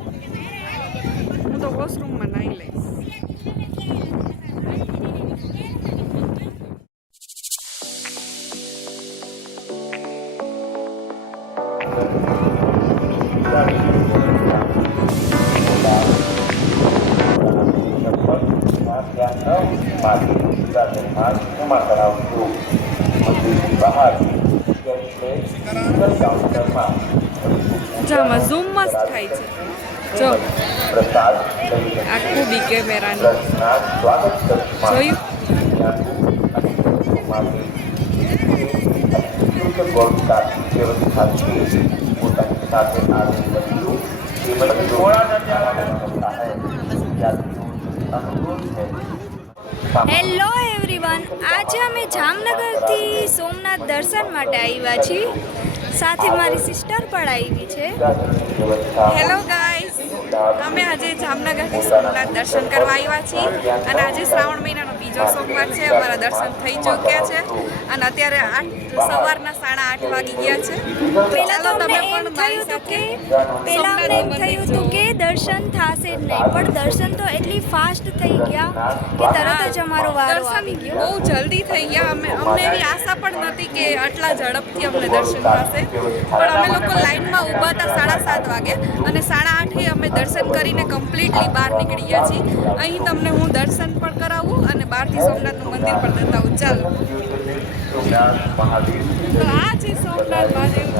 હું તો વોશરૂમમાં નાહી લઈશ. જામાં ઝૂમ મસ્ત થાય છે. જો આખું બી કેમેરાનું જોયું. હેલો એવરીવન, આજે અમે જામનગરથી સોમનાથ દર્શન માટે આવ્યા છીએ. સાથે મારી સિસ્ટર પણ આવી છે. હેલો ગાઈસ, અમે આજે જામનગરથી સોમનાથ દર્શન કરવા આવ્યા છીએ અને આજે શ્રાવણ મહિનાનો બીજો સોમવાર છે. અમારા દર્શન થઈ ચૂક્યા છે અને અત્યારે સવારના 8:30 વાગી ગયા છે. પહેલા તો તમે પણ મારી સાથે થયું હતું કે દર્શન થશે જ નહીં, પણ દર્શન તો એટલી ફાસ્ટ થઈ ગયા કે તરત જ અમારો વારો આવી ગયો. બહુ જલ્દી થઈ ગયા. અમને એવી આશા પણ નથી કે આટલા ઝડપથી અમને દર્શન થશે, પણ અમે લોકો લાઈનમાં ઊભા હતા 7:30 વાગે અને 8:30 અમે દર્શન કરીને કમ્પ્લીટલી બહાર નીકળી ગયા છીએ. અહીં તમને હું દર્શન પણ કરાવું અને બહારથી સોમનાથનું મંદિર પણ બતાવું. ચાલો, તો આ છે સોમનાથ મહાદેવનું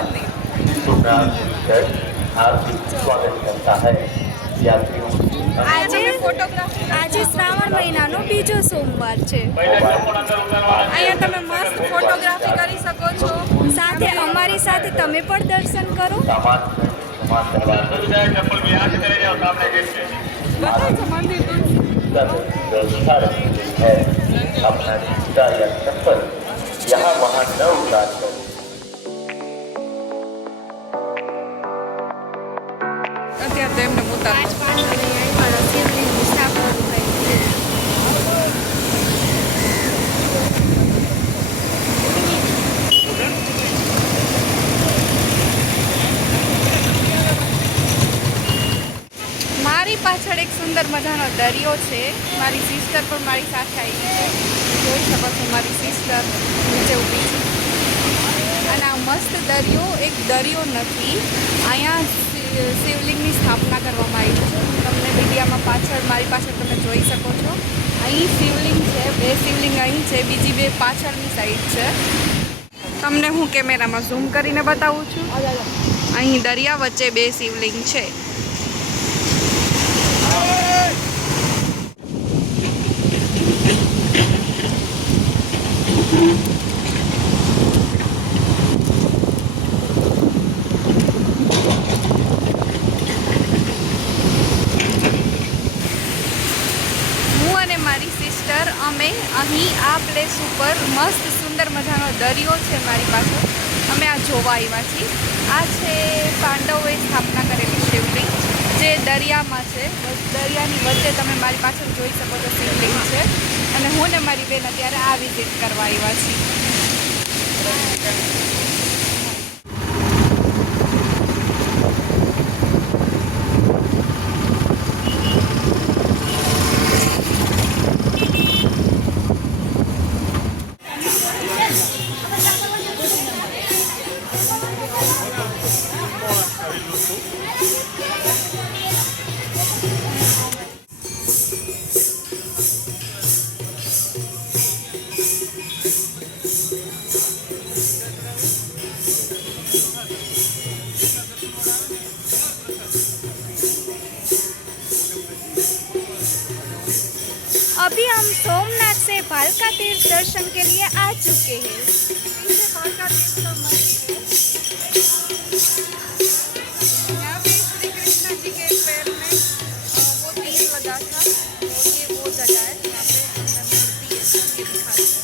મંદિર. આજે શ્રાવણ મહિનાનો બીજો સોમવાર છે. અહીંયા તમે મસ્ત ફોટોગ્રાફી કરી શકો છો. સાથે અમારી સાથે તમે પણ દર્શન કરો. બતાવો છો મંદિર અત્યારે તો એમને ઉતાર. મારી પાછળ એક સુંદર મજાનો દરિયો છે. મારી સિસ્ટર પણ મારી સાથે આવી છે. જોઈ શકો છો મારી સિસ્ટર નીચે ઊભી છે. અને આ મસ્ત દરિયો એક દરિયો નથી, અહીંયા શિવલિંગની સ્થાપના કરવામાં આવી છે. તમને મીડિયામાં મારી પાછળ તમે જોઈ શકો છો. અહીં શિવલિંગ છે, 2 શિવલિંગ અહીં છે, બીજી 2 પાછળની સાઈડ છે. તમને હું કેમેરામાં ઝૂમ કરીને બતાવું છું. અહીં દરિયા વચ્ચે 2 શિવલિંગ છે. મારી સિસ્ટર અમે અહીં આ પ્લેસ ઉપર મસ્ત સુંદર મજાનો દરિયો છે મારી પાસે, અમે આ જોવા આવ્યા છીએ. આ છે પાંડવોએ સ્થાપના કરેલી શિવલિંગ જે દરિયામાં છે. દરિયાની વચ્ચે તમે મારી પાછળ જોઈ શકો છો શિવલિંગ છે. અને હું ને મારી બેન અત્યારે આ વિઝિટ કરવા આવ્યા છીએ. अभी हम सोमनाथ से भालका तीर्थ दर्शन के लिए आ चुके हैं. भालका तीर्थ का मंदिर है। यहाँ पे श्री कृष्ण जी के पैर में वो तीर लगा था, तो ये वो जगह है यहाँ पे अंदर मूर्ति है, ये दिखाते हैं।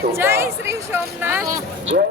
જય શ્રી સોમનાથ. જય